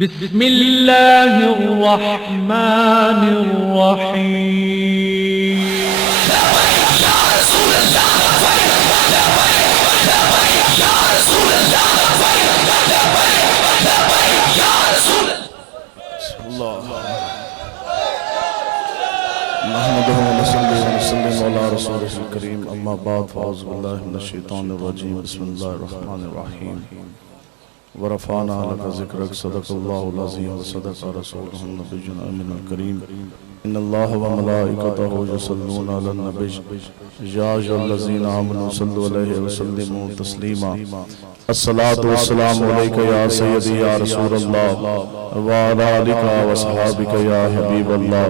بسم الله الرحمن الرحيم لبيك يا رسول الله لبيك لبيك يا رسول الله لبيك يا رسول الله نحمده ونصلي ونسلم على رسوله الكريم اما بعد فاعوذ بالله من الشيطان الرجيم بسم الله الرحمن الرحيم ورفعنا لك ذكرك صدق الله العظيم وصدق رسوله النبي الامين الكريم ان الله وملائكته يصلون على النبي يا ايها الذين امنوا صلوا عليه وسلموا تسليما الصلاة والسلام عليك يا سيدي يا رسول الله وعلى آلك وصحابك يا حبيب الله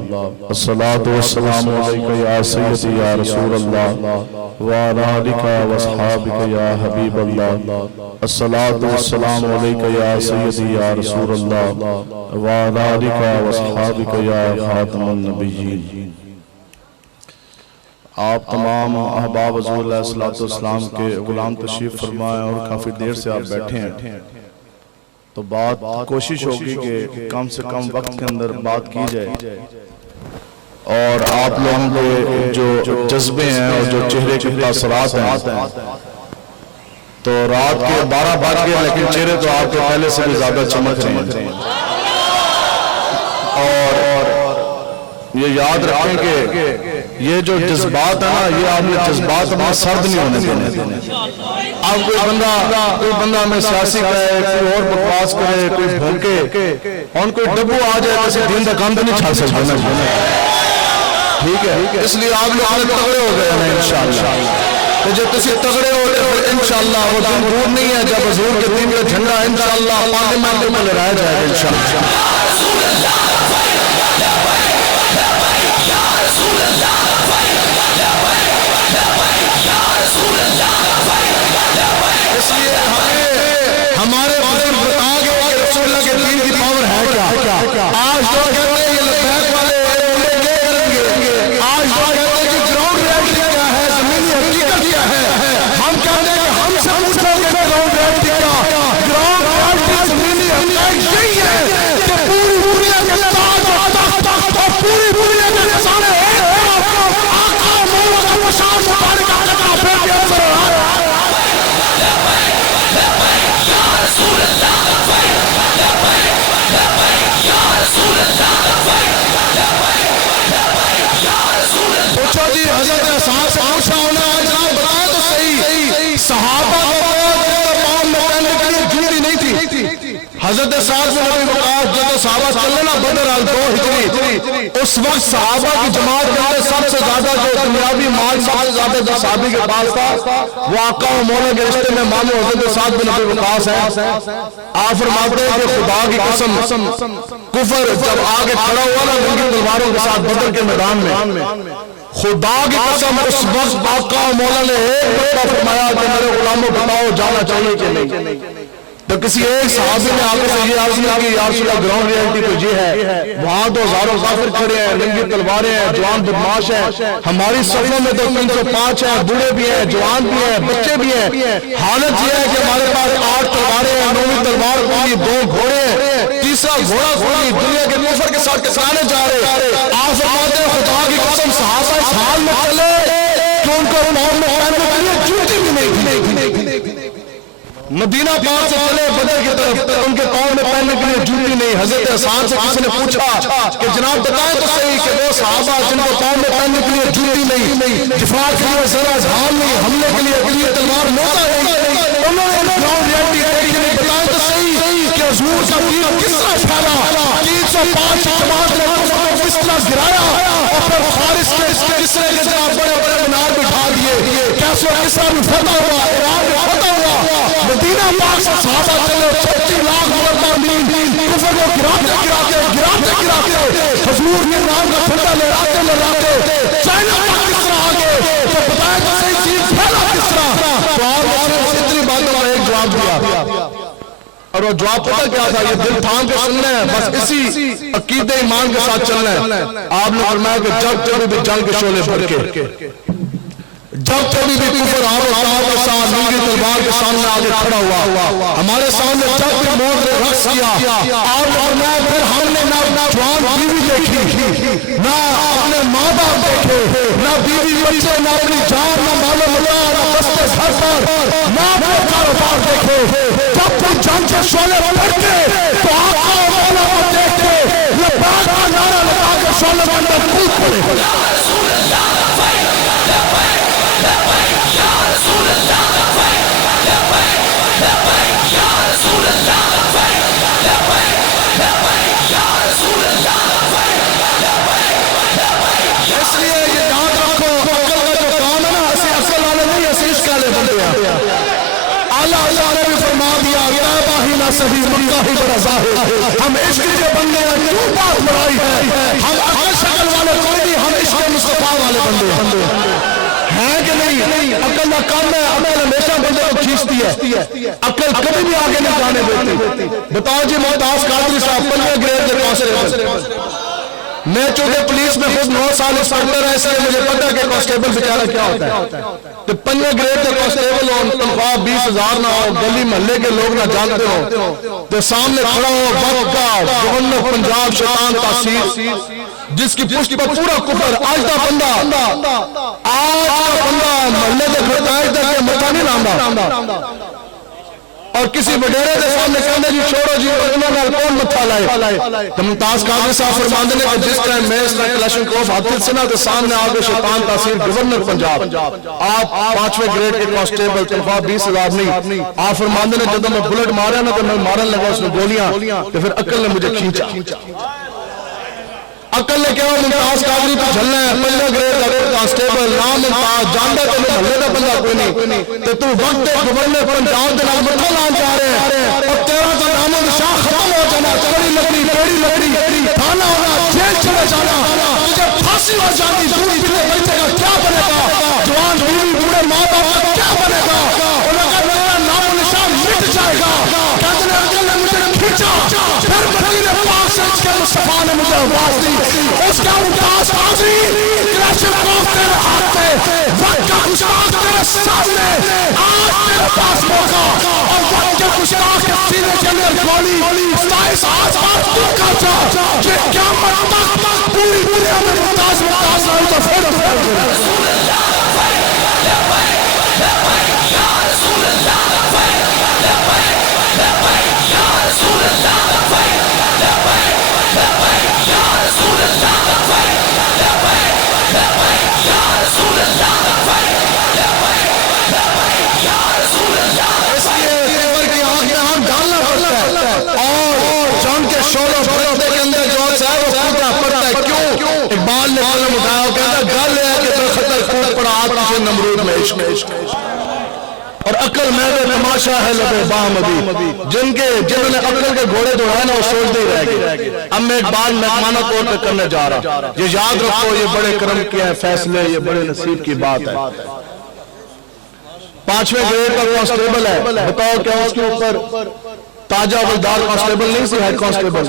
الصلاة والسلام عليك يا سيدي يا رسول الله وعلى آلك وصحابك يا حبيب الله الصلاة والسلام عليك يا سيدي يا رسول الله وعلى آلك وصحابك يا خاتم النبيين آپ تمام احباب حضور علیہ السلام کے غلام تشریف فرمائیں اور کافی دیر سے آپ بیٹھے ہیں تو بات کوشش ہوگی کہ کم سے کم وقت کے اندر بات کی جائے اور آپ لوگوں کے جو جذبے ہیں اور جو چہرے کے تاثرات ہیں تو رات کے 12 بج گئے لیکن چہرے تو آپ کے پہلے سے بھی زیادہ چمک رہے ہیں اور یہ یاد رکھیں کہ یہ جو جذبات ہیں نا یہ آپ نے جذبات ہمیں سرد نہیں ہونے دینے اب کوئی بندہ ہمیں سیاسی کرے کوئی اور بکواس کرے کوئی بھونکے اور کوئی ڈبو آ جائے کسی دین کا کام تو نہیں چھاڑ سکتے ٹھیک ہے اس لیے آپ لوگ تگڑے ہو گئے ہیں انشاءاللہ تو جب کسی تگڑے ہو گئے انشاءاللہ وہ دن دور نہیں ہے جب حضور کے دین کا جھنڈا انشاءاللہ پارلیمنٹ میں لہرایا جائے گا انشاءاللہ اس لیے ہمارے بزرگ بتا گئے کہ رسول اللہ کے دین کی پاور ہے کیا آج جو کہتے ہیں یہ لبیک والے آج جو کہتے ہیں کہ گراؤنڈ ریالٹی کیا ہے زمینی حقیقت کیا ہے ہم کہتے ہیں کہ ہم سے پوچھو کہ گراؤنڈ ریالٹی کیا گراؤنڈ ریالٹی زمینی حقیقت یہی ہے کہ پوری دنیا کے تاج و تخت اور پوری دنیا کے خزانے آقا مولا کا پشان مبارک کا قدرہ پھر کے اثر پوچھو جی حضرت احسان سے پوچھا ہونا ہے جناب بتائیں تو صحیح صحابہ کو پاؤں میں پہننے کے لیے جھوٹی نہیں تھی حضرت احسان سے نبی وقاص جب صحابہ چلے نا بدر آل 2 ہجری اس وقت صحابہ کی جماعت کے اندر سب سے زیادہ جو دنیاوی مال سب سے زیادہ جو صحابی کے پاس تھا وہ آقا و مولا کے رشتے میں مامو حضرت سعد بن ابی وقاص ہیں آپ فرماتے ہیں کہ خدا کی قسم کفر جب آگے کھڑا ہوا نا ننگی تلواروں کے ساتھ بدر کے میدان میں خدا کی قسم اس وقت آقا و مولا نے ایک مرتبہ فرمایا کہ میرے غلاموں بتاؤ جانا چاہیے کہ نہیں تو کسی ایک صحابی نے آگے سے یہ عرض کیا کہ یا رسول اللہ گراؤنڈ ریالٹی تو یہ ہے وہاں تو ہزاروں کافر کھڑے ہیں ننگی تلواریں ہیں جوان بدماش ہیں ہماری صفوں میں تو 305 ہیں بوڑھے بھی ہیں جوان بھی ہیں بچے بھی ہیں حالت یہ ہے کہ ہمارے پاس 8 تلواریں ہیں 9ویں تلوار کوئی 2 گھوڑے ہیں تیسرا گھوڑا کوئی دنیا کے کفر کے ساتھ کسانے جا رہے آپ فرماتے ہیں خدا کی قسم صحابہ اس حال میں چلے کہ ان کو پاؤں میں پہننے کے لیے جوتی بھی نہیں مدینہ پاک سے چلے بدر کی طرف ان کے پاؤں میں پہننے کے لیے جوتی نہیں حضرت احسان سے کسی نے پوچھا کہ جناب بتائیں تو صحیح کہ وہ صحابہ جن کو پاؤں میں پہننے کے لیے جوتی نہیں دفاع کے لیے ذرا جھال نہیں حملے کے لیے تلوار موتا نہیں انہوں نے گراؤنڈ ریالٹی دیکھی نہیں بتائیں تو صحیح کہ حضور کا دین کس طرح پھیلا 305 جماعت نے کس طرح گرایا اور پھر فارس کے کس طرح کے جناب بڑے بڑے مینار بٹھا دیے کیسے کس طرح بھی فتح ہوا ایران میں فتح ہوا مدینہ پاک سے صحابہ چلے 36 لاکھ مرتبین کفر کو گراتے حضور کے نام کا جھنڈا لہراتے چائنا تک کس طرح آگے تو بتائیں تو صحیح چیز پھیلا کس طرح تو آپ نے اتنی باتوں کا ایک جواب دیا اور وہ جواب پتہ کیا تھا یہ دل تھام کے سننا ہے بس اسی عقیدہ ایمان کے ساتھ چلنا ہے آپ نے فرمایا کہ جب بھی جنگ کے شعلے بھڑکے جب کبھی بھی کفر آب و تاب کے ساتھ ننگی تلوار کے سامنے آگے کھڑا ہوا ہمارے سامنے جب بھی موت نے رقص کیا اور فرمایا پھر ہم نے نہ جوان بیوی دیکھی نہ اپنے ماں باپ دیکھے نہ بیوی بچے نہ اپنی جان نہ مال و متا نہ بستے گھر پر نہ اپنے کاروبار دیکھے جب بھی جنگ کے شعلے پڑھتے تو آقا و مولا کو دیکھتے لبیک کا نعرہ لگا کے شعلے کے اندر کود پڑے صحیح مکہ ہی بڑا ظاہر ہم عشق کے بندے ہیں کیوں بات بڑائی ہے ہم عقل شکل والے کوئی نہیں ہم عشق مصطفیٰ والے بندے ہیں کہ نہیں عقل کا کام ہے عقل ہمیشہ بندے کو کھینچتی ہے عقل کبھی بھی آگے نہیں جانے دیتی بتاؤ جی معتاز قادری صاحب 15 گریڈ کے کانسٹیبل میں چونکہ پولیس میں خود 9 سال انسپکٹر ہے اس لیے مجھے پتا کہ کانسٹیبل بیچارہ کیا ہوتا ہے تو 15 گریڈ کے کانسٹیبل ہو تنخواہ 20,000 نہ ہو گلی محلے کے لوگ نہ جانتے ہو تو سامنے کھڑا ہو وقت کا گورنر پنجاب شیطان تاثیر جس کی پشت پر پورا کفر آج کا بندہ محلے کے کھڑتا ہے کہ مچا نہیں لاندا اور کسی وڈیرے کے سامنے کہنے جی چھوڑو جی انہوں نے کون متھا لائے تو ممتاز قادری صاحب فرماندے نے کہ جس ٹائم میں اس طرح کلاشنکوف حافظ سے نہ تو سامنے آگے شیطان تاثیر گورنر پنجاب آپ 5ویں گریڈ کے کانسٹیبل تنخواہ 20,000 نہیں آپ فرماندے نے جب میں بلٹ ماریا نا تو میں مارن لگا اس نے گولیاں تو پھر عقل نے مجھے کھینچا عقل نے کہا ممتاز قادری تو جھلنا ہے 15 گریڈ کا کانسٹیبل نام ممتاز جانتا تو میں محلے کا بندہ کوئی نہیں تو وقت گورنر پنجاب کے نام مٹھا لان جا رہے ہیں اور تیرا تو نام و نشان ختم ہو جانا چڑی لکڑی تھانہ ہونا جیل چلے جانا مجھے پھانسی ہو جاتی دودھ پینے بچے کا کیا بنے گا جوان بیوی بوڑھے ماں باپ کا کیا بنے گا انہوں کا میرا نام و نشان مٹ جائے گا کہتے ہیں عقل نے مجھے کھینچا پھر مدینہ پاک سے اس کے مصطفیٰ نے مجھے آواز دی اس کا ممتاز قادری کلاشنکوف تیرے ہاتھ پہ وقت کا گستاخ تیرے سامنے آج تیرے پاس موقع اور وقت کے گستاخ کے سینے کے اندر گولی 27 آسمان تو کھاچا یہ قیامت تک پوری دنیا میں ممتاز رہے تو فوٹو رسول اللہ یا رسول اللہ یا رسول اللہ اقبال نے قلم اٹھایا اور کہتا گل ہے کہ تو خطر کھوٹ پڑا آتش نمرود میں عشق اور عقل میں تماشا ہے لبے بام ابھی جنہوں نے عقل کے گھوڑے دوڑائے نا وہ سوچتے ہی رہ گئے اب میں اقبال محکمانہ طور پہ کرنے جا رہا یہ یاد رکھو یہ بڑے کرم کیا ہے فیصلے یہ بڑے نصیب کی بات ہے 5ویں گریڈ کا کانسٹیبل ہے بتاؤ کیا اس کے اوپر تاجہ ولدار کانسٹیبل نہیں سی ہیڈ کانسٹیبل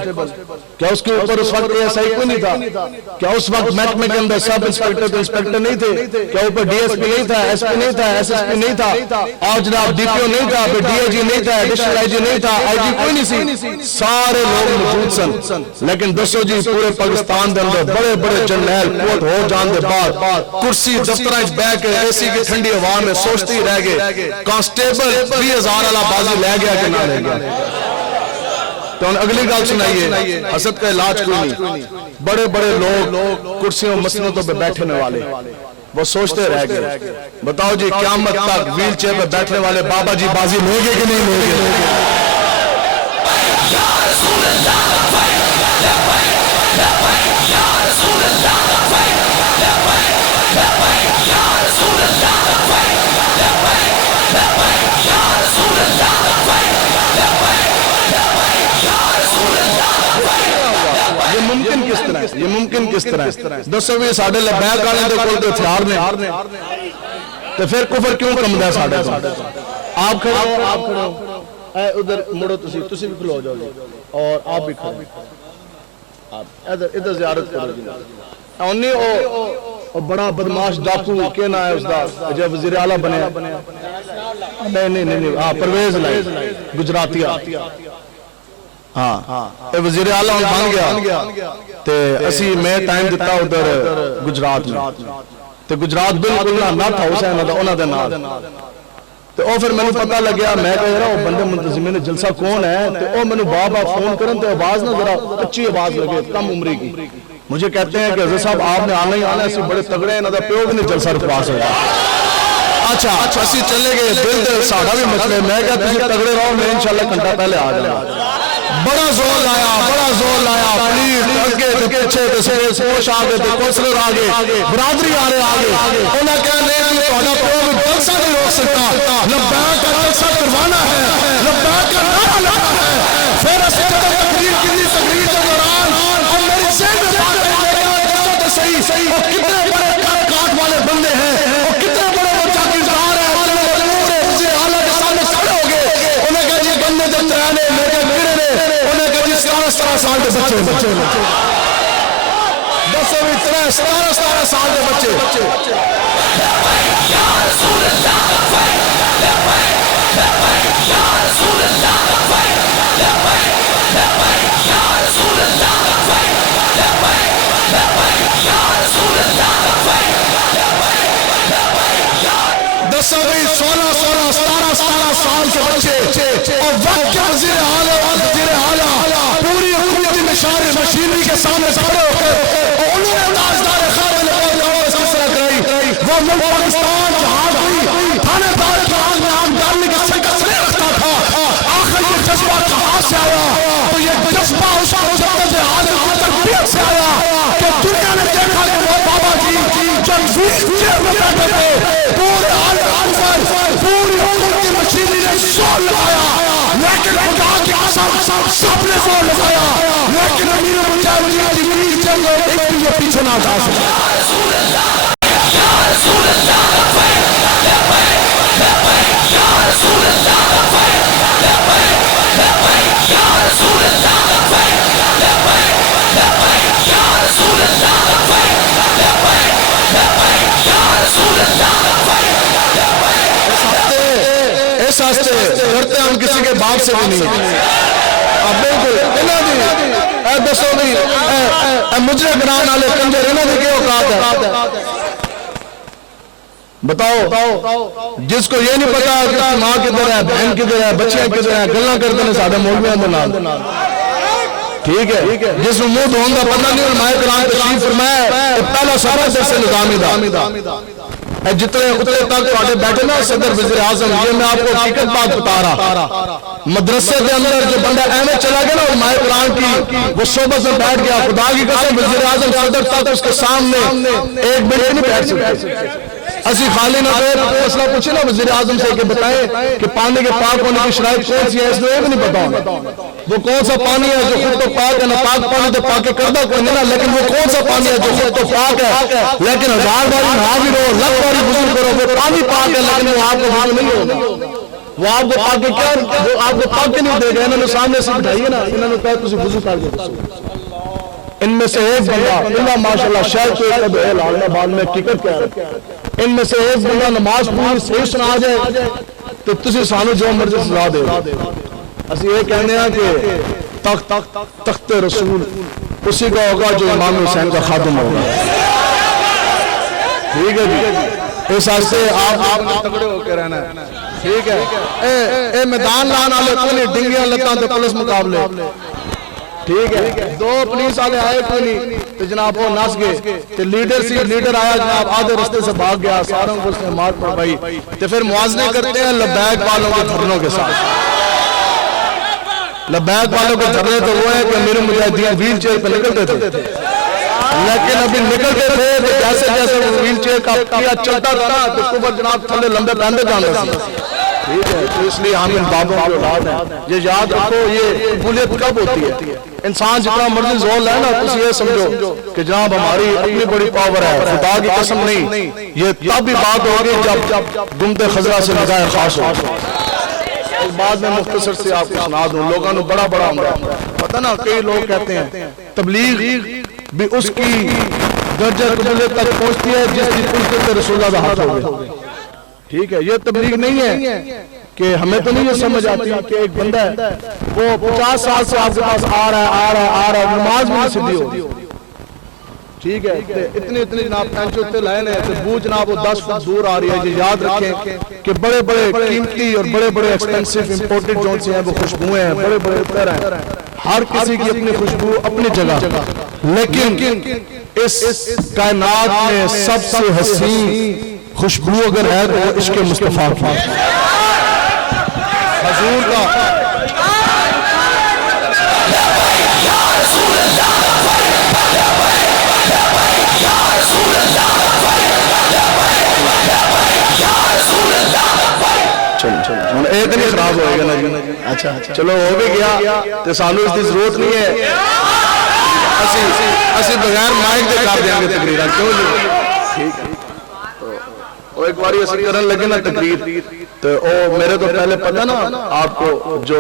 کیا اس کے اوپر اس وقت ایسا ہی کوئی نہیں تھا کیا اس وقت محکمے کے اندر سب انسپیکٹر تو انسپیکٹر نہیں تھے کیا اوپر ڈی ایس پی نہیں تھا ایس پی نہیں تھا ایس ایس پی نہیں تھا اور جناب ڈی پی او نہیں تھا ڈی اے جی نہیں تھا ایڈیشنل آئی جی نہیں تھا آئی جی کوئی نہیں سی سارے لوگ موجود سن لیکن دسو جی پورے پاکستان دے اندر بڑے بڑے جرنیل کوٹ ہو جان دے بعد کرسی دفتر بیٹھ کے اے سی کی ٹھنڈی ہوا میں سوچتے ہی رہ گئے کانسٹیبل 20,000 والا بازی لے گیا کہ نہ لے گیا تو اگلی گل سنائیے حسد کا علاج کوئی نہیں بڑے بڑے لوگ کرسیوں مسندوں پہ بیٹھنے والے وہ سوچتے رہ گئے بتاؤ جی قیامت تک ویل چیئر پہ بیٹھنے والے بابا جی بازی لے گے کہ نہیں لے گے یا رسول اللہ یا رسول اللہ یہ ممکن کس طرح ہے دسو بھی ساڑھے لبیک آنے دے کول دے ہتھیار نے تو پھر کفر کیوں کم دے ساڑھے آپ کھڑے ہو اے ادھر مڑو تسی بھی کھلو جاؤ اور آپ بھی کھڑے ادھر زیارت کرو انہی اور بڑا بدماش ڈاکو کہنا ہے اس دا جب وزیر اعلیٰ بنے نہیں ہاں پرویز لائی گجراتیہ ہاں وزیر اعلیٰ بن گیا تے اسی میں ٹائم دیتا ادھر گجرات میں تے گجرات بالکل نہ تھا حسین انہوں دے نال تے او پھر مینوں پتہ لگیا میں کہہ رہا وہ بندے منتظمین جلسہ کون ہے تے او مینوں بابا فون کرن تے آواز نہ ذرا اچھی آواز لگے کم عمری کی مجھے کہتے ہیں کہ حضرت صاحب آپ نے آنا ہی آنا اسی بڑے تگڑے ہیں انہاں دا پیو بھی نہیں جلسہ رکوا سکتا اچھا اسی چلے گئے دل ساڈا بھی مسئلہ میں کہا تسی تگڑے رہو میں انشاءاللہ گھنٹہ پہلے آ جاؤں بڑا زور لایا پلیز اگے تے پیچھے تے سیرے سوش آگے تے کونسلر آگے برادری آ رہے آگے انہاں کہا نہیں تہاڈا پیو بھی جلسہ نہیں روک سکتا لبیک کا جلسہ کروانا ہے لبیک کا نعرہ لگانا ہے پھر اس تقریر کے دوران اور میری ذہن میں بات ہے صحیح وہ کتنے بڑے کاٹ والے بندے ہیں وہ کتنے بڑے وہ جاگیردار ہیں مجبور ہے وزیر اعلیٰ کے سامنے کھڑے ہو گئے انہیں کہا جی بندے جب ترانے میرے میرے نے انہیں کہا جی 17 سال کے بچے بس ابھی 17 سال کے بچے یا رسول اللہ یا رسول اللہ یا رسول اللہ دس ابھی 16 17 سال کے بچے اور وقت کے وزیر اعلیٰ پوری حکومتی مشینری کے سامنے کھڑے ہو کر اور انہوں نے تاجدار خادم اس کی طرح کرائی وہ ملک پاکستان جہاں ہوئی تھانے دار کے آنکھ میں آنکھ ڈالنے کی سنگت سے رکھتا تھا آخر یہ جذبہ کہاں سے آیا تو یہ جذبہ اس کو جب عالم کی تربیت سے آیا کہ دنیا نے دیکھا کہ وہ بابا جی جب ویل میں بیٹھے تھے پورے عالم پر پوری حکومت کی مشینری نے زور لگایا لیکن خدا کی قسم سب نے زور لگایا لیکن امیر مجاہدین کی پوری جنگ ایک بھی یہ پیچھے نہ جا سکا یا رسول اللہ یا رسول اللہ یا رسول اللہ یا رسول اللہ اس ہستے کرتے ہم کسی کے باپ سے بھی نہیں اب بالکل اے دسو بھی اے مجرے گران والے کنجر انہوں نے کیا اوقات ہے بتاؤ جس کو یہ نہیں پتا کہ ماں کدھر ہے بہن کدھر ہے بچیاں کدھر ہیں گلاں کرتے ہیں ساڈے مولویاں دے نال ٹھیک ہے جس میں منہ دھون دا پتہ نہیں علماء کرام تشریف فرمایا پہلا سبق درس نظامی دا جتنے اتنے تک تھوڑے بیٹھے نا صدر وزیر اعظم یہ میں آپ کو حقیقت بات بتا رہا مدرسے کے اندر جو بندہ احمد چلا گیا نا علماء کرام کی وہ صحبت میں بیٹھ گیا خدا کی قسم وزیر اعظم صدر تک اس کے سامنے ایک منٹ نہیں بیٹھ سکتے اسی خالی نہ مسئلہ پوچھے نا وزیر اعظم سے کہ بتائیں کہ پانی کے پاک ہونے کی شرائط کون سی ہے اس میں نہیں پتا وہ کون سا پانی ہے جو خود تو پاک ہے نہ پاک پانی تو پاک کردہ کوئی نہیں لیکن وہ کون سا پانی ہے جو خود تو پاک ہے لیکن 1000 باری نہا بھی رہو لکھ باری وضو کرو وہ پانی پاک ہے لیکن وہ آپ کو وضو نہیں ہوگا وہ آپ کو پاک کیا وہ آپ کو پاک نہیں دے گا انہوں نے سامنے سے بٹھائیے نا انہوں نے کہا تسی وضو کر دے ان میں سے ایک بندہ اللہ ماشاءاللہ شاید کوئی قد ہے لالنا بعد میں حقیقت کہہ رہا ہے ان میں سے ایک بندہ نماز پوری صحیح سنا جائے تو تسی سانو جو مرضی سزا دے اسی یہ کہنے ہیں کہ تخت رسول اسی کا ہوگا جو امام حسین کا خادم ہوگا ٹھیک ہے جی اس حصے آپ تگڑے ہو کے رہنا ہے ٹھیک ہے اے میدان لان والے کوئی ڈنگیاں لتاں تے پولیس مقابلے ٹھیک ہے دو پولیس والے آئے کوئی نہیں تو جناب وہ نس گئے تو لیڈر آیا جناب آدھے رستے سے بھاگ گیا ساروں کو اس نے مار پڑھائی تو پھر موازنے کرتے ہیں لبیک والوں کے دھرنوں کے ساتھ لبیک والوں کے دھرنے تو وہ ہے کہ امیر مجاہدین ویل چیئر پہ نکلتے تھے لیکن ابھی نکلتے تھے تو جیسے جیسے وہ ویل چیئر کا کیا چلتا تھا تو قبر جناب تھلے لمبے پہنتے جانے تھے ٹھیک ہے تو اس لیے ہم ان بابوں کی اولاد ہیں یہ یاد رکھو یہ قبولیت کب ہوتی ہے انسان جتنا مرضی زور لے نا تو یہ سمجھو کہ جناب ہماری اپنی بڑی پاور ہے خدا کی قسم نہیں یہ تب بھی بات ہوگی جب گمت خضرہ سے نگاہ خاص ہو بعد میں مختصر سے آپ کو سنا دوں لوگوں نے بڑا بڑا پتہ نا کئی لوگ کہتے ہیں تبلیغ بھی اس کی درجہ قبلے تک پہنچتی ہے جس کی پشت پہ رسول اللہ ہاتھ ہوگا. ٹھیک ہے, یہ تبلیغ نہیں ہے کہ ہمیں تو نہیں یہ سمجھ آتی کہ ایک بندہ ہے وہ 50 سال سے آپ کے پاس آ رہا ہے نماز میں سدھی ہو. ٹھیک ہے, اتنی جناب پینچو تے لائن ہے تو بو جناب وہ 10 فٹ دور آ رہی ہے. یہ یاد رکھیں کہ بڑے بڑے قیمتی اور بڑے بڑے ایکسپینسو امپورٹڈ جون سے ہیں وہ خوشبوئیں ہیں, بڑے بڑے عطر ہیں, ہر کسی کی اپنی خوشبو اپنی جگہ, لیکن اس کائنات میں سب سے حسین خوشبو اگر ہے تو وہ عشق مصطفیٰ کی حضور کا. ایک نہیں خراب ہوئے گا نا جی, اچھا چلو ہو بھی گیا تو سانو اس کی ضرورت نہیں ہے, اسی بغیر مائک دے کر دیں گے تقریر. کیوں جی ٹھیک ہے, وہ ایک باری اسی کرن لگے نا تقریر تو میرے تو پہلے پتہ نا آپ کو جو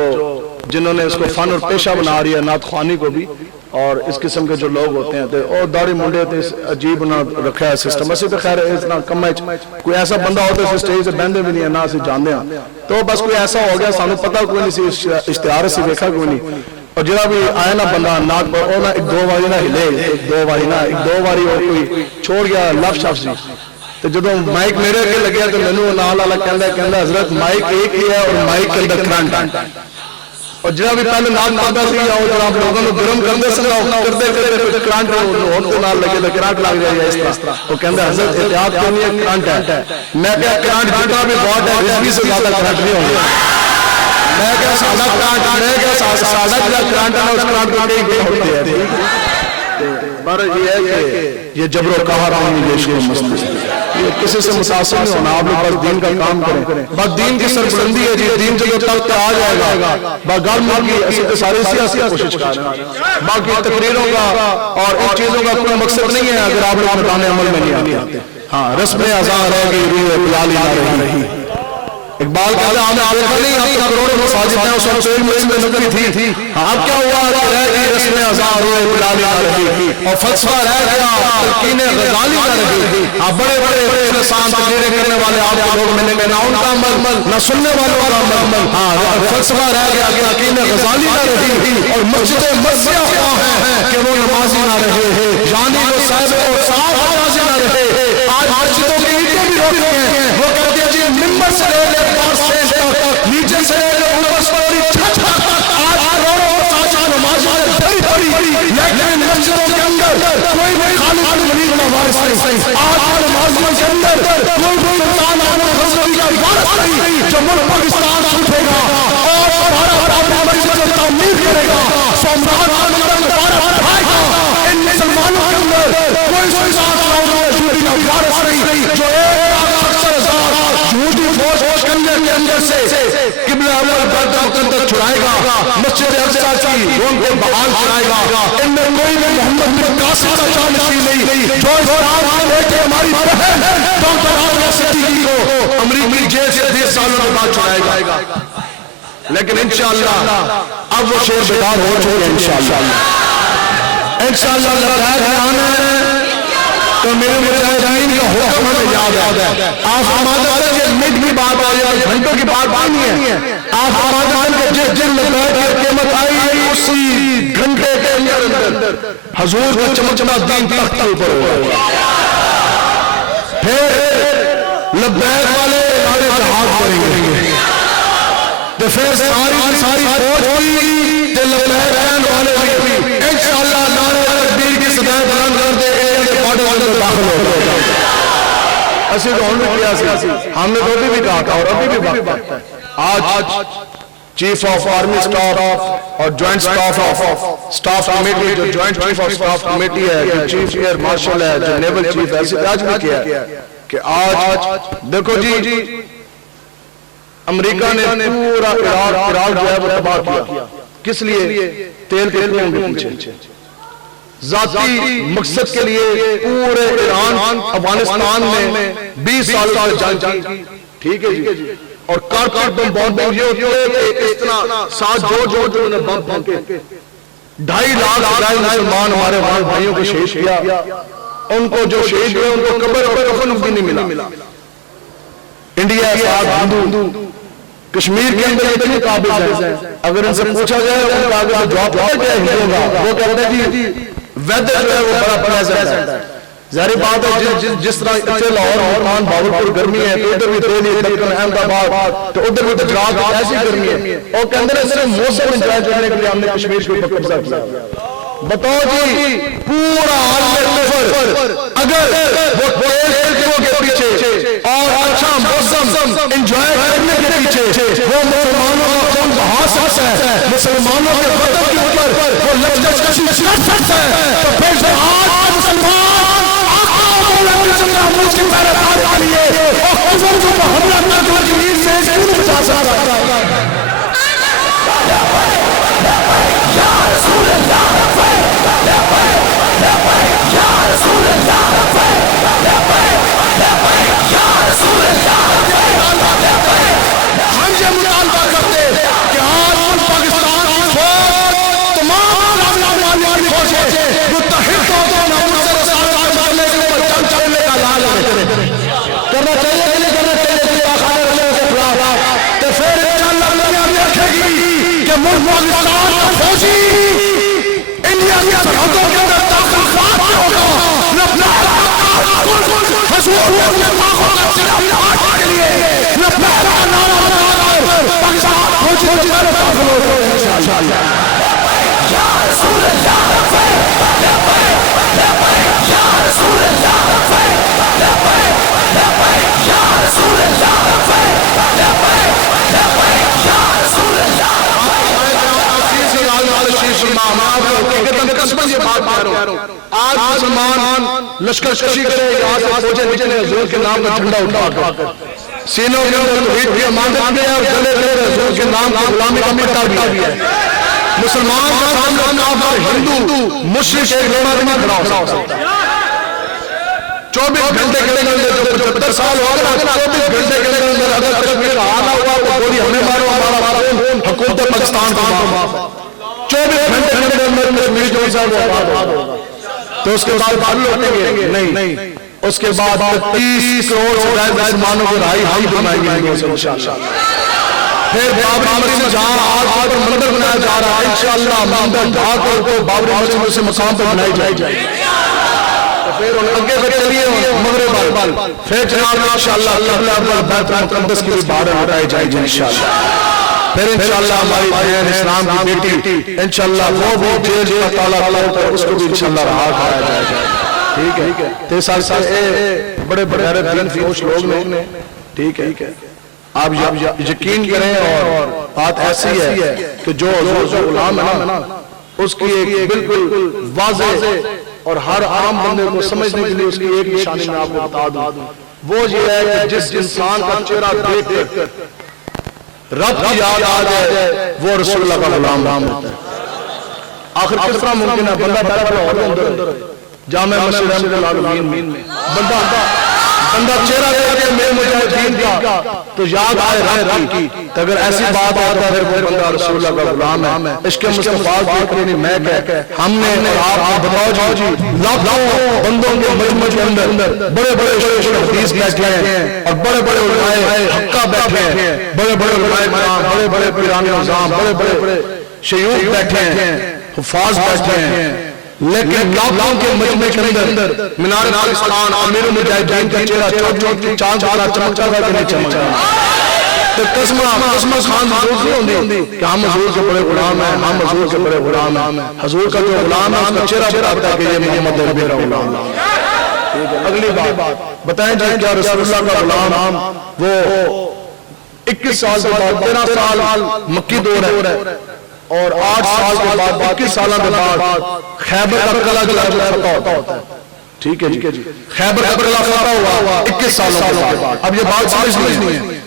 جنہوں نے اس کو فن اور پیشہ بنا رہی ہے نعت خوانی کو بھی, اور اس قسم کے جو لوگ ہوتے ہیں اور داڑھی منڈے تے عجیب نہ رکھا ہے سسٹم. اسی تو خیر اتنا کم ہے, کوئی ایسا بندہ ہوتا ہے اسٹیج سے بہندے بھی نہیں ہے نہ اسی جانتے ہیں, تو بس کوئی ایسا ہو گیا سانو پتہ کوئی نہیں سی, اشتہار سے دیکھا کوئی نہیں, اور جڑا بھی آیا نا بندہ ناک پر وہ نہ ایک دو باری نہ ہلے, ایک دو باری اور کوئی چھوڑ گیا لفظ شفظ جی. تو جب مائک میرے اگے لگیا تو مینوں نال والا کہندا حضرت مائک ایک ہی ہے اور مائک کے اندر کرنٹ ہے, اور جڑا بھی پہلے نال پاتا سی او جڑا لوگوں کو گرم کردے سن کرتے کچھ کرنٹ ہون دے نال لگے تو کرنٹ لگ جائے اس طرح. وہ کہندا حضرت احتیاط کرنی ہے کرنٹ ہے. میں کہا کرنٹ جتنا بھی بہت ہے رضوی سے زیادہ کرنٹ نہیں ہوگا. میں کہا سادہ کرنٹ, میں کہا سادہ جڑا کرنٹ ہے اس کرنٹ کو کئی گئے ہوتے ہیں. پر یہ ہے کہ یہ جبر و قہر یہ عشق مستی, یہ کسی سے متاثر نہیں ہونا. آپ لوگ بس دین کا کام کریں, بس دین کی سربلندی ہے جی, دین جو تخت پہ آ جائے گا بس گل مل کی اسی کے سارے سیاسی کوشش کر رہے ہیں. باقی تقریروں کا اور ان چیزوں کا کوئی مقصد نہیں ہے اگر آپ لوگ بتانے عمل میں نہیں آتے. ہاں رسم اذان رہ گئی, روح بلال نہ رہی. اقبال کہتا ہے ہمیں دیکھا نہیں اب تک کروڑوں مساجد ہیں اس وقت سوئی مسجد میں نظر تھی. اب کیا ہوا کہ رہ گئی رسم اذان روح بلال نہ رہی, اور فلسفہ رہ گیا تلقین غزالی نہ رہی. اب بڑے بڑے انسان تقریریں کرنے والے آپ کو لوگ ملیں گے, نہ ان کا عمل نہ سننے والوں کا عمل. ہاں فلسفہ رہ گیا کہ تلقین غزالی نہ رہی, اور مسجد مرثیہ خواہ ہیں کہ وہ نمازی نہ رہے, یعنی وہ صاحب اور صاحب نمازی نہ رہے. آج مسجدوں کی اینٹیں بھی روک رہی ہیں, وہ کہتے ہیں جی ممبر سے لے لے نیچے سے اوپر سوری چھت تک آج کروڑوں مساجد نمازیں بڑی لیکن مسجدوں کے اندر کوئی بھی خالق الولید کا وارث نہیں. آج نمازوں کے اندر کوئی سلطان احمد غزنوی کا وارث نہیں. جو ملک پاکستان اٹھے گا اور بھارت اپنی مسجد کی تعمیر کرے گا, سومنات کا منظر دوبارہ بڑھائے گا. ان مسلمانوں کے اندر کوئی سلطان احمد کا وارث نہیں جو 1,70,000 جھوٹی فوج کرنے کے اندر سے قبلہ اول بیت تک چھڑائے گا, مسجد اقصی کی روم کو بحال کرائے گا. ان میں کوئی بھی محمد بن قاسم کا جانشین نہیں جو اس رات میں لے کے ہماری بہن ڈاکٹر عامرہ صدیقی کو امریکی جیل سے 30 سالوں کے بعد چھڑائے گا. لیکن انشاءاللہ اب وہ شیر بیدار ہو چکے ہیں. انشاءاللہ لڑائی میں آنا ہے تو میرے مجاہدین کا حکم ہمیں یاد ہے. آپ ہمارے سے منٹ کی بات آئی اور گھنٹوں کی بات نہیں ہے. آپ ہمارے سے جن لڑائی کی قیمت آئی ہے اسی گھنٹے کے اندر حضور کا چمچما دین تخت کے اوپر ہوگا. پھر لبیک والے نعرے جہاد کریں گے, تو پھر ساری فوج بھی لبیک کہنے والے بھی انشاءاللہ نعرے تکبیر کی صدائیں بلند کر دے داخل ہو گئے. اسی تو ہم نے کیا سی, ہم نے تو بھی کہا تھا اور ابھی بھی وقت ہے. آج چیف آف آرمی سٹاف اور جوائنٹ سٹاف کمیٹی, جو joint chief of staff committee ہے, جو چیف ایئر مارشل ہے, جو نیول چیف ہے, ایسی آج بھی کیا ہے کہ آج دیکھو جی امریکہ نے پورا عراق جو ہے وہ تباہ کیا. کس لیے؟ تیل کے کنویں کے پیچھے. ذاتی مقصد کے لیے پورے ایران افغانستان میں 20 سال جنگ کی. ٹھیک ہے جی, اور کارکٹ بم بمبارڈنگ یہ ہوتی ہے کہ اس طرح ساتھ جو انہیں بم پھینکے 2.5 لاکھ مسلمان ہمارے بھائیوں کو شہید کیا. ان کو جو شہید ہوئے ان کو قبر اور کفن بھی نہیں ملا. انڈیا آزاد ہندو کشمیر کے اندر اتنے قابض ہیں, اگر ان سے پوچھا جائے ان کا آگے جواب پتا کیا ہندوؤں کا, وہ کہتے ہیں جی ویدر جو ہے وہ بڑا پریزنٹ ہے. ظاہری بات ہے جس طرح اتنے لاہور ملتان باولپور گرمی ہے تو ادھر بھی دہلی دکن احمد آباد تو ادھر بھی گجرات ایسی گرمی ہے, اور کہ اندر صرف موسم انجوائے کرنے کے لیے ہم نے کشمیر کے اوپر قبضہ کیا. بتاؤ جی پورا عالم کفر اگر وہ تیل کے پیچھے اور اچھا موسم انجوائے کرنے کے پیچھے وہ مسلمانوں کا خون بہا سکتا ہے, مسلمانوں کے وطن کے اوپر وہ لشکر کشی کر سکتا ہے, تو پھر آج مسلمان ملک کی پیروکاری کے لیے اور کفر کو حملہ کر کے کشمیر سے کیوں نہیں بچا سکتا. یا رسول اللہ یا رسول اللہ یا رسول اللہ. ہم یہ مطالبہ کرتے کہ آج ملک پاکستان کی فوج تمام والی فوجیں متحد ہو کر ناموس رسالت کرنے کے اوپر جنگ چلنے کا اعلان کریں. کرنا چاہیے کہ نہیں کرنا چاہیے کہ آخر رسول کے خلاف, تو پھر انشاءاللہ دنیا بھی رکھے گی کہ ملک پاکستان کا فوجی انڈیا کی سرحدوں کے اندر داخل خواہ ہوگا حضور کے پاکوں کا صرف آٹھ کے لیے نفلہ نارا کر پاکستان فوجی کے اندر داخل ہوگا انشاءاللہ. یا رسول اللہ یا رسول اللہ یا رسول اللہ یا رسول اللہ. آج مسلمان لشکر کشی کرے یہاں سے فوجیں نکلے حضور کے نام کا جھنڈا اٹھا کر سینوں کے اندر توحید کی امانت بھی ہے اور گلے گلے حضور کے نام کا غلامی کا پٹا بھی ہے. مسلمان کا سامنے کافر ہندو مشرک ایک لوڑا بھی نہیں کھڑا ہو سکتا. 24 گھنٹے کے اندر جو 75 سال ہو گئے 24 گھنٹے کے اندر اگر کشمیر کا حال ہوا تو گولی ہمیں مارو ہمارا حکومت پاکستان کو معاف. 24 گھنٹے کے اندر کشمیر جو صاحب آباد ہوگا تو اس کے بعد تعلق لوٹیں گے نہیں, اس کے بعد 30 کروڑ سے زائد مسلمانوں کو رہائی ہم دلائیں گے انشاءاللہ. پھر بابری مسجد جہاں آج پر مندر بنایا جا رہا ہے انشاءاللہ مندر ڈھا کر کو بابری مسجد سے مقام پر بنائی جائے گی. پھر آگے پھر چلیے مغرب پھر جناب انشاءاللہ قبلہ پر بیت المقدس کی بارے اٹھائی جائے گی انشاءاللہ. پھر انشاءاللہ ہماری بہن اسلام کی بیٹی انشاءاللہ وہ بھی جیل کا تالا کھول کر اس کو بھی انشاءاللہ رہا کرایا جائے گا. ٹھیک ہے, تے سال سے بڑے بڑے دین فروش لوگ نے, ٹھیک ہے, آپ یقین کریں اور بات ایسی ہے کہ جو حضور کا غلام ہے نا اس کی ایک بالکل واضح اور ہر عام بندے کو سمجھنے کے لیے اس کی ایک نشانی میں آپ کو بتا دوں, وہ یہ ہے کہ جس انسان کا چہرہ دیکھ کر رب کی یاد آ جائے وہ رسول اللہ کا غلام ہوتا ہے. آخر کس طرح ممکن ہے بندہ بیٹھا ہوا اندر جامع مسجد رحمت العالمین میں بندہ چہرہ دیکھ کے میرے مجاہدین کا تو یاد آئے رب کی, تو اگر ایسی بات آتا ہے پھر وہ بندہ رسول اللہ کا غلام ہے. عشق مصطفیٰ دیکھ رہی میں کہ ہم نے اور آپ بتاؤ جی لاکھوں بندوں کے مجمع کے اندر بڑے بڑے شیخ حدیث بیٹھے ہیں اور بڑے بڑے علماء حقہ بیٹھے ہیں, بڑے بڑے علماء کرام, بڑے بڑے پیران نظام, بڑے بڑے شیوخ بیٹھے ہیں, حفاظ بیٹھے ہیں, لیکن لاکھوں کے مجمع کے اندر مینار پاکستان امیر المجاہدین کا چہرہ چوٹ کی چاند کا چمکتا ہے کہ نہیں چمکتا. تو قسمہ خان حضور نہیں ہوندی کہ ہم حضور کے بڑے غلام ہیں, ہم حضور کے بڑے غلام ہیں. حضور کا جو غلام ہے اس کا چہرہ بتاتا ہے کہ یہ محمد نبی کا غلام ہے. اگلی بات بتائیں جی کیا رسول اللہ کا غلام وہ 21 سال کے بعد 13 سال مکی دور ہے اور 8 سال کے بعد 21 سالہ کے بعد خیبر کا قلعہ جو فتح ہوتا ہے. ٹھیک ہے جی, خیبر کا قلعہ فتح ہوا 21 سالوں کے بعد. اب یہ بات سمجھنی ہے,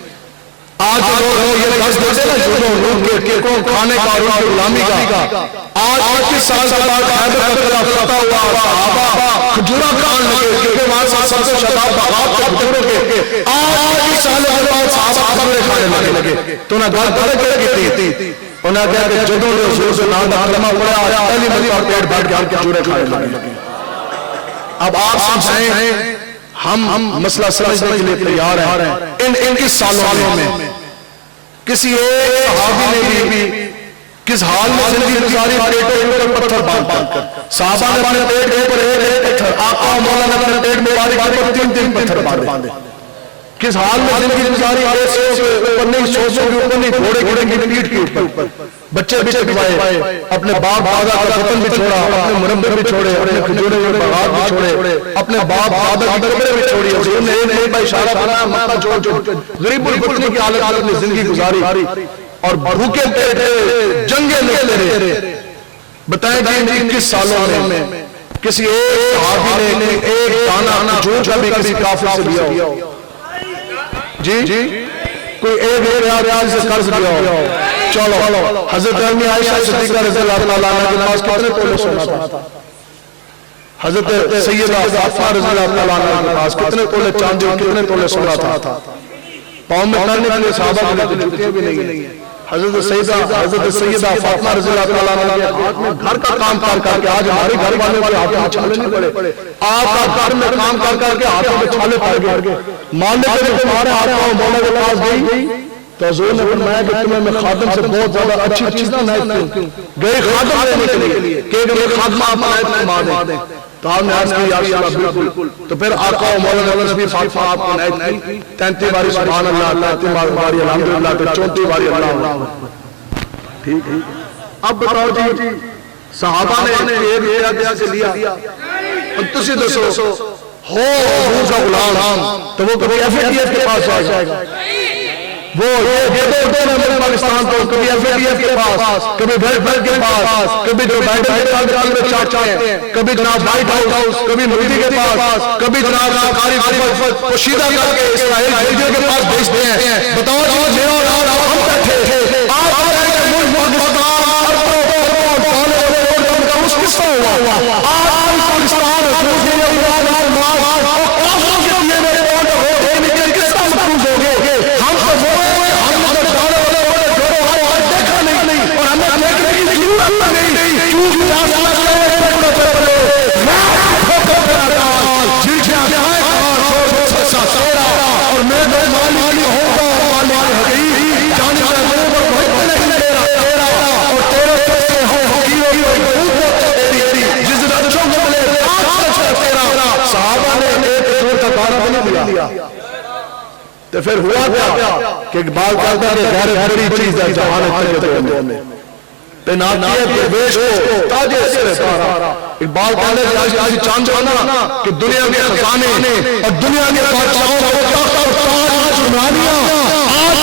آج لوگ یہ لفظ دیتے نا جو لوگ کے کھانے کا اور غلامی کا, آج 21 سال کے بعد خیبر کا قلعہ فتح ہوا, صحابہ کھجورا کھان لگے کیونکہ وہاں سے سب سے شتاب بغاوت کے کھجوروں کے, آج 21 سالوں کے بعد صحابہ کھجورے کھانے لگے. تو انہیں گل کرے کی انہیں کہا کہ جدوں نے حضور سے نام دا کلمہ پڑھا پہلی مرتبہ پیٹ بھر کے ہم کھجورے کھانے لگے. اب آپ سمجھائیں ہم مسئلہ سمجھنے کے لیے تیار ہیں ان کی سالوں میں کسی ایک صحابی نے بھی کس حال میں زندگی گزاری پیٹوں کے اوپر پتھر باندھ کر صحابہ نے اپنے پیٹ کے اوپر ایک پتھر آقا مولا نے اپنے پیٹ مبارک کے اوپر تین پتھر باندھے کس حال میں زندگی گزاری ایسے اوپر نہیں سوچوں کے اوپر نہیں گھوڑے کی پیٹھ کے اوپر بچے بھی کٹوائے اپنے باپ دادا کا وطن بھی چھوڑا اپنے مربع بھی چھوڑے اپنے کھجورے ہوئے باغات بھی چھوڑے اپنے باپ دادا کی قبریں بھی چھوڑی حضور نے ایک بار اشارہ فرمایا مکہ چھوڑ غریب البطنی کی حالت میں زندگی گزاری اور بھوکے پیٹے جنگیں لڑتے رہے بتائیں جی 21 سالوں میں کسی ایک صحابی نے ایک دانہ کھجور کا بھی کسی کافر سے لیا ہو جی کوئی ایک ریال سے قرض لیا ہو چلو حضرت امی عائشہ صدیقہ رضی اللہ تعالیٰ عنہ کے پاس کتنے تولے سونا تھا حضرت سیدہ فاطمہ رضی اللہ تعالیٰ عنہ کے پاس کتنے تولے چاندی اور کتنے تولے سونا تھا پاؤں میں ڈالنے کے لیے صحابہ کے لیے جوتیاں بھی نہیں ہیں حضرت سیدہ فاطمہ رضی اللہ تعالیٰ عنہ کے ہاتھ میں گھر کا کام کر کے آج ہمارے گھر والوں کے ہاتھوں میں چھالے نہیں پڑے آپ کا گھر میں کام کر کے ہاتھوں میں چھالے پڑ گئے ماننے کے لیے تمہارے ہاتھوں مولا کے پاس گئی تو حضور نے فرمایا کہ تمہیں میں خادم سے بہت زیادہ اچھی چیز نہ نائب کیوں گئے خادم لینے کے لیے کہ میرے خادمہ آپ نائب فرما دیں تو آپ نے عرض کی یا رسول اللہ بالکل تو پھر آقا و مولا نبی فاطمہ آپ کو نائب کی 33 باری سبحان اللہ 33 باری الحمدللہ پھر 34 باری اللہ ٹھیک ہے اب بتاؤ جی صحابہ نے ایک دیا سے لیا تسی دسو ہو حضور کا غلام تو وہ کبھی FATF کے پاس جائے گا وہ یہ دو پاکستان کو کبھی FATF کے پاس کبھی بھر کے پاس کبھی جو بائیڈن کے پاس میں چاہتے ہیں کبھی جناب وائٹ ہاؤس کبھی مودی کے پاس کبھی جناب سرکاری پوشیدہ کر کے اسرائیل کے پاس بھیجتے ہیں بتاؤ جی میرا اور ہم بیٹھے تھے آپ کس طرح ہوا آج پاکستان حضور کے اولاد تو پھر ہوا کیا کہ اقبال کہتا ہے کہ غیر بڑی چیز ہے جہان تک دو میں تیناتیت درویش کو تاج سر پارا اقبال کہتا ہے کہ آج چاند جانا کہ دنیا کے خزانے اور دنیا کے بادشاہوں کو تخت اور تاج حکمرانیاں آج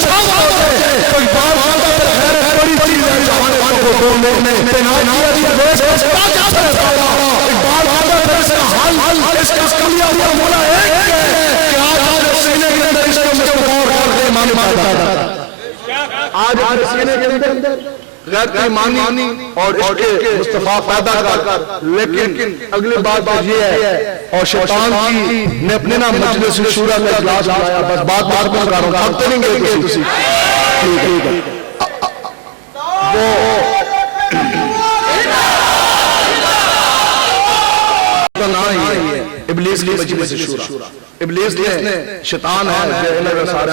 چھاوا ہے تو اقبال کہتا ہے غیر بڑی چیز ہے جہان تک دو میں تیناتیت درویش کو تاج سر پارا اقبال کہتا ہے حال اس کا کلیا ہوا مولا ایک ہے آج ہمارے سینے کے اندر غیر ایمانی اور عشق مصطفیٰ پیدا کر لیکن اگلی بات یہ ہے اور شیطان کی نے اپنے نا مجلس شورا کا اجلاس بلایا بس بات کر رہا ہوں ہم تو نہیں گئے کسی ٹھیک ہے وہ نام ابلیس کی مجلس شورا ابلیس نے شیطان ہے جو انہیں سارے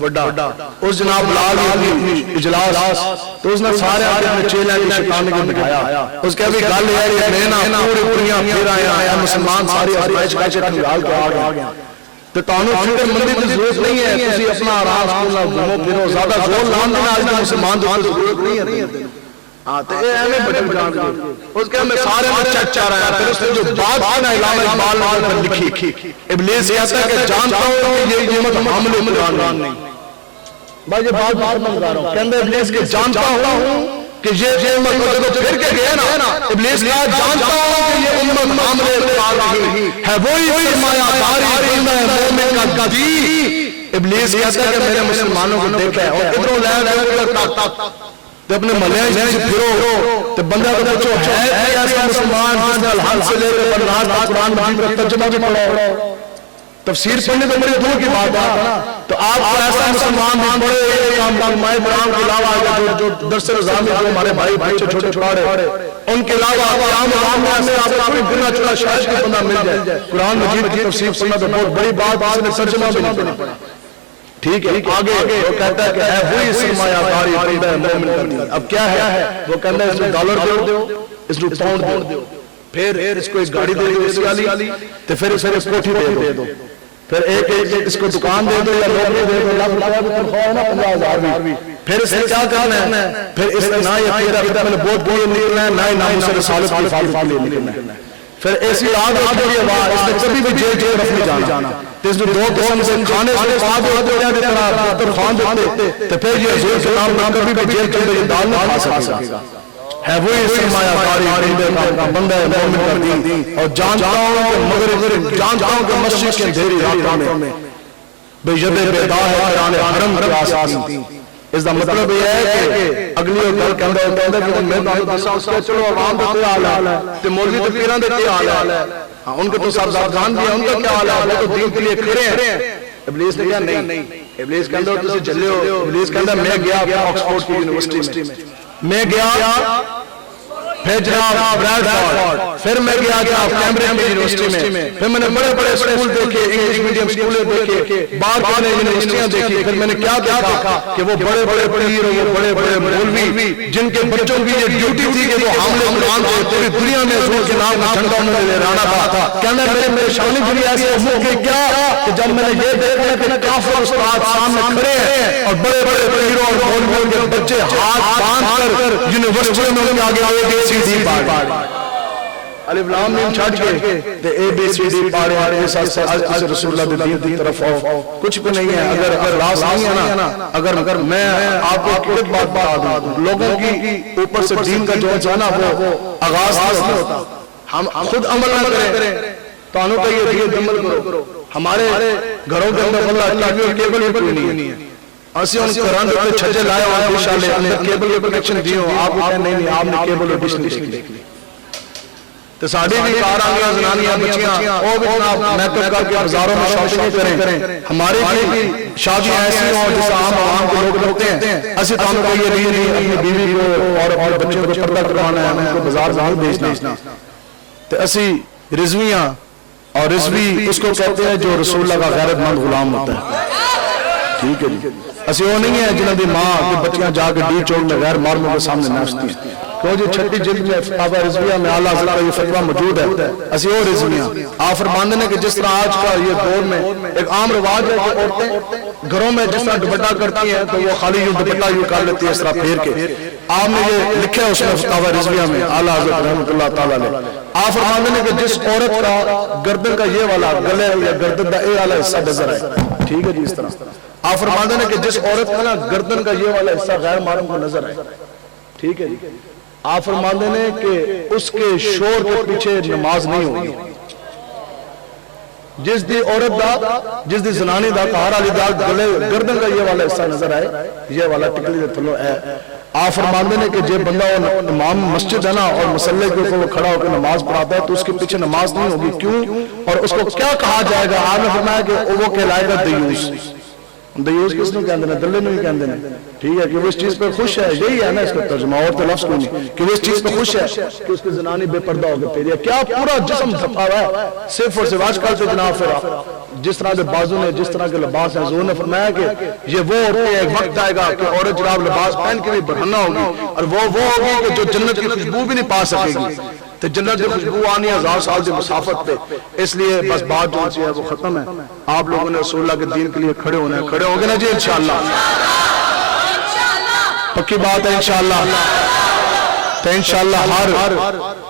وڈا اس جناب لال اپنی اجلاس تو اس نے سارے آدھے چیلیں کی شیطان کو بٹھایا اس کے ابھی گل ہے کہ میں نا پوری دنیا پھر آیا مسلمان ساری آزمائش کا کنگال کے آ گیا تو تانوں فکر مندی کی ضرورت نہیں ہے تسی اپنا آرام سکولہ گھومو پھرو زیادہ زور لان دینا آج میں مسلمان دوست ضرورت نہیں ہے آتے ہیں ہمیں بٹن جان گئے اس کے ہمیں سارے میں چک چاہ رہا ہے پھر اس نے جو بات کی علامہ اقبال نے لکھی ابلیس کہتا ہے کہ جانتا ہوں کہ یہ امت حامل قرآن نہیں بھائی یہ بات منگا رہا ہوں کہندے ابلیس کہ جانتا ہوں کہ یہ امت جو پھر کے گئے نا ابلیس کہا جانتا ہوں کہ یہ امت حامل قرآن نہیں ہے وہی فرمایا داری بندہ مومن کا گدی ابلیس کہتا ہے کہ میرے مسلمانوں کو دیکھا ہے اور ادھروں لے تو اپنے ملیاں سے پھرو تو بندہ کو پوچھو ہے ایسا مسلمان جس نے الحمد سے لے کر بنراج قرآن مجید کا ترجمہ بھی پڑھا تو تفسیر پڑھنے تو بڑی دور کی بات ہے نا. تو آپ کو ایسا مسلمان بھی بڑے کام مائے قرآن کے علاوہ آگے جو درس نظام میں جو ہمارے بھائی بچے چھوٹے چھوڑے ان کے علاوہ عام عوام میں سے آپ کو بنا چلا شاید کی بندہ مل جائے قرآن مجید کی تفسیر پڑھنا تو بہت بڑی بات ہے. نے ترجمہ بھی نہیں پڑھا. ٹھیک ہے آگے وہ کہتا ہے کہ اے وہی سرمایہ کاری بندہ مومن کرنی. اب کیا ہے وہ کہتا ہے اس میں ڈالر دو اس میں پاؤنڈ دو پھر اس کو ایک گاڑی دے دو اسی والی تو پھر اس کو کوٹھی دے دو پھر ایک اس کو دکان دے دو یا نوکری دے دو لاکھ روپے کی تنخواہ ہے نا 50,000 بھی. پھر اس نے کیا کرنا ہے پھر اس نے نہ یہ عقیدہ میں نے بہت بڑی نکلنا ہے نہ ہی نام سے رسالت کی حفاظت کے لیے نکلنا ہے. پھر ایسی آگ آگے یہ بات اس نے کبھی بھی جیل طرف نہیں جانا. تو اس نے دو قسم سے کھانے سے بعد ہوتے ہیں کی طرح دفتر خوان دیتے تو پھر یہ حضور کے نام کبھی بھی جیل کے اندر یہ دال نہ کھا سکے گا. ہے وہی سرمایہ کاری بندہ مومن کا دین. اور جانتا ہوں کہ مغرب جانتا ہوں کہ مسجد کے اندھیری راتوں میں بے ید بیدار ہے قرآن حرم کے آساس. اس کا مطلب یہ ہے کہ اگلی اور گل کہندا ہوتا ہے کہ میں تو دساں اس کے چلو عوام کا کیا حال ہے تے مولوی تے پیراں دے کیا حال ہے. ان کے تو سرداران بھی ہیں ان کا کیا حال ہے وہ تو دین کے لیے کھڑے ہیں. ابلیس نے کہا نہیں ابلیس کہندا تسی جلے ہو. ابلیس کہندا میں گیا آکسفورڈ کی یونیورسٹی میں گیا پھر جناب بریڈفورڈ پھر میں گیا کیمبرج کی یونیورسٹی میں پھر میں نے بڑے بڑے اسکول دیکھے انگلش میڈیم اسکول دیکھے بعد میں یونیورسٹیاں دیکھی. پھر میں نے کیا دیکھا کہ وہ بڑے بڑے پیر اور وہ بڑے بڑے مولوی جن کے بچوں کی یہ ڈیوٹی تھی کہ وہ حامل قرآن کو پوری دنیا میں حضور کے نام کا جھنڈا انہوں نے لہرانا تھا. کہنا میرے شانی بھی ایسے ہو کہ کیا کہ جب میں نے یہ دیکھا کہ کافر استاد سامنے کھڑے ہیں اور بڑے بڑے پیروں اور مولویوں کے بچے ہاتھ باندھ کر یونیورسٹی میں ان کے آگے آگے CD پاڑ الف لام میم چھڑ کے تے اے بی سی ڈی پاڑے اس رسول اللہ دین کی طرف آؤ. کچھ بھی نہیں ہے اگر اخلاص نہیں ہے نا. اگر میں آپ کو ایک بات بتا دوں لوگوں کی اوپر سے دین کا جو ہے نا وہ آغاز نہیں ہوتا. ہم خود عمل نہ کریں تو انہوں کا یہ دین عمل کرو. ہمارے گھروں کے اندر اللہ ٹی وی اور کیبل بھی نہیں ہے. اسی ان کرنٹ پہ چھجے لائے ہوئے انشاءاللہ اندر کیبل کے کنیکشن دیے ہوں. آپ کہتے نہیں آپ نے کیبل اور ڈش نہیں دیکھ لی تو ساڑھی بھی کار آنگیاں زنانیاں بچیاں وہ بھی جناب میک اپ کر کے بازاروں میں شاپنگ کریں. ہماری بھی شادیاں ایسی ہوں جس عام عوام کے لوگ لگتے ہیں. اسی تو ہم کو یہ نہیں اپنی بیوی کو اور اپنے بچوں کو پردہ کروانا ہے ان کو بازار سے نہیں بھیجنا. تو اسی رضویاں اور رضوی اس کو کہتے ہیں جو رسول اللہ کا غیرت مند غلام ہوتا ہے. ٹھیک ہے جی اسی وہ نہیں ہے جنہوں دی ماں کی بچیاں جا کے ڈی چوک میں غیر معلوموں کے سامنے ناچتی ہیں. کیوں جی چھٹی جلد میں فتاوی رضویہ میں اعلیٰ حضرت کا یہ فتویٰ موجود ہے. اسی وہ رضویاں آپ فرماندے ہیں کہ جس طرح آج کا یہ دور میں ایک عام رواج ہے کہ عورتیں گھروں میں جس طرح دوپٹہ کرتی ہیں تو وہ خالی یوں دوپٹہ یوں کر لیتی ہے اس طرح پھیر کے. آپ نے یہ لکھا ہے اس میں فتاوی رضویہ میں اعلیٰ حضرت رحمۃ اللہ تعالیٰ علیہ. آپ فرماندے ہیں کہ جس عورت کا گردن کا یہ والا گلے یا گردن کا اے والا حصہ نظر آئے. ٹھیک ہے جی اس طرح آپ فرماندے ہیں کہ جس عورت کا نا گردن کا یہ والا حصہ غیر محرم کو نظر آئے. ٹھیک ہے جی آپ فرماندے ہیں کہ اس کے شور کے پیچھے نماز نہیں ہوگی. جس دی عورت دا جس دی زنانی دا کہار علی دا گلے گردن کا یہ والا حصہ نظر آئے یہ والا ٹکلی دے تھلو ہے. آپ فرماندے ہیں کہ جب بندہ امام مسجد ہے نا اور مسلح کے اوپر وہ کھڑا ہو کے نماز پڑھاتا ہے تو اس کے پیچھے نماز نہیں ہوگی. کیوں اور اس کو کیا کہا جائے گا؟ آپ نے فرمایا کہ وہ کہلائے گا دیوس. دیوس کس نے کہندے ہیں؟ دلے نے ہی کہندے ہیں. ٹھیک ہے کہ وہ اس چیز پہ خوش ہے. یہی ہے نا اس کا ترجمہ اور تو لفظ کوئی نہیں کہ وہ اس چیز پہ خوش ہے کہ اس کی زنانی بے پردہ ہو کے پھیری ہے. کیا پورا جسم ڈھپا ہوا ہے صرف اور صرف. آج کل تو جناب پھر جس طرح کے بازو نے جس طرح کے لباس ہیں حضور نے فرمایا کہ یہ وہ ہوتے ہیں ایک وقت آئے گا کہ عورت جناب لباس پہن کے بھی بڑھنا ہوگی اور وہ ہوگی کہ جو جنت کی خوشبو بھی نہیں پا سکے گی. تو جنت کی خوشبو آنی ہے 1000 سال کی مسافت پہ. اس لیے بس بات جو ہے وہ ختم ہے. آپ لوگوں نے رسول اللہ کے دین کے لیے کھڑے ہونا ہے. کھڑے ہوں گے نا جی انشاءاللہ؟ پکی بات ہے انشاءاللہ. تو انشاءاللہ ہر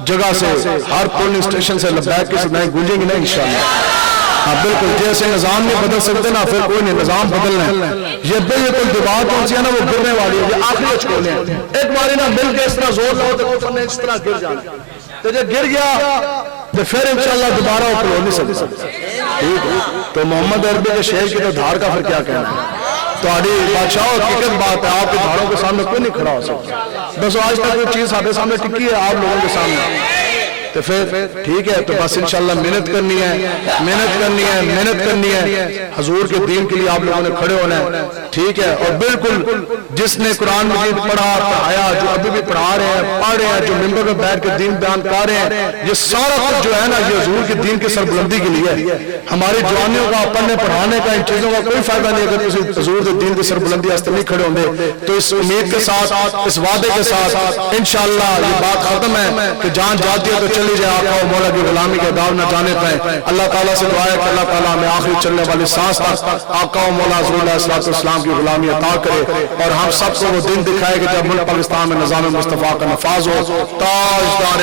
جگہ سے ہر پولنگ اسٹیشن سے لبیک کے صدائیں گونجیں گی نا انشاءاللہ. ہاں بالکل جیسے نظام نہیں بدل سکتے نا پھر کوئی نہیں نظام بدلنا ہے. یہ بالکل دیوار پہنچی ہے نا وہ گرنے والی ہے. یہ آخری اچھولے ہیں. ایک باری نا مل کے اس طرح زور لگو تو کفر نے اس طرح گر جانا. تو جب گر گیا تو پھر انشاءاللہ دوبارہ وہ کھلو نہیں سکتا. ٹھیک ہے تو محمد عربی کے شہر کی تو دھار کا پھر کیا کہنا ہے؟ تو آڑی بادشاہ حقیقت بات ہے آپ کے دھاروں کے سامنے کوئی نہیں کھڑا ہو سکتا. بس آج تک کوئی چیز ہمارے سامنے ٹکی ہے آپ لوگوں کے سامنے تو پھر ٹھیک ہے، تو بس انشاءاللہ محنت کرنی ہے، محنت کرنی ہے، محنت کرنی ہے، حضور کے دین کے لیے آپ لوگوں نے کھڑے ہونا ہے، ٹھیک ہے۔ اور بالکل جس نے قرآن مجید پڑھا پڑھایا، جو ابھی بھی پڑھا رہے ہیں پڑھ رہے ہیں، جو ممبر میں بیٹھ کے دین بیان کر رہے ہیں، یہ سارا کچھ جو ہے نا یہ حضور کے دین کی سربلندی کے لیے ہے۔ ہماری جوانیوں کا پڑھنے پڑھانے کا ان چیزوں کا کوئی فائدہ نہیں اگر کسی حضور کے دین کی سربلندی واسطے نہیں کھڑے ہوندے۔ تو اس امید کے ساتھ، اس وعدے کے ساتھ انشاءاللہ یہ بات ختم ہے کہ جان جاتی ہے تو چلی جائے، آقا و مولا کی غلامی کے داؤ نہ جانے پائے۔ اللہ تعالیٰ سے دعا ہے کہ اللہ تعالیٰ ہمیں آخری چلنے والی سانس تک آقا و مولا حضور علیہ السلام کی غلامی عطا کرے، اور ہم سب کو وہ دن دکھائے کہ جب ملک پاکستان میں نظام مصطفیٰ کا نفاذ ہو، تاجدار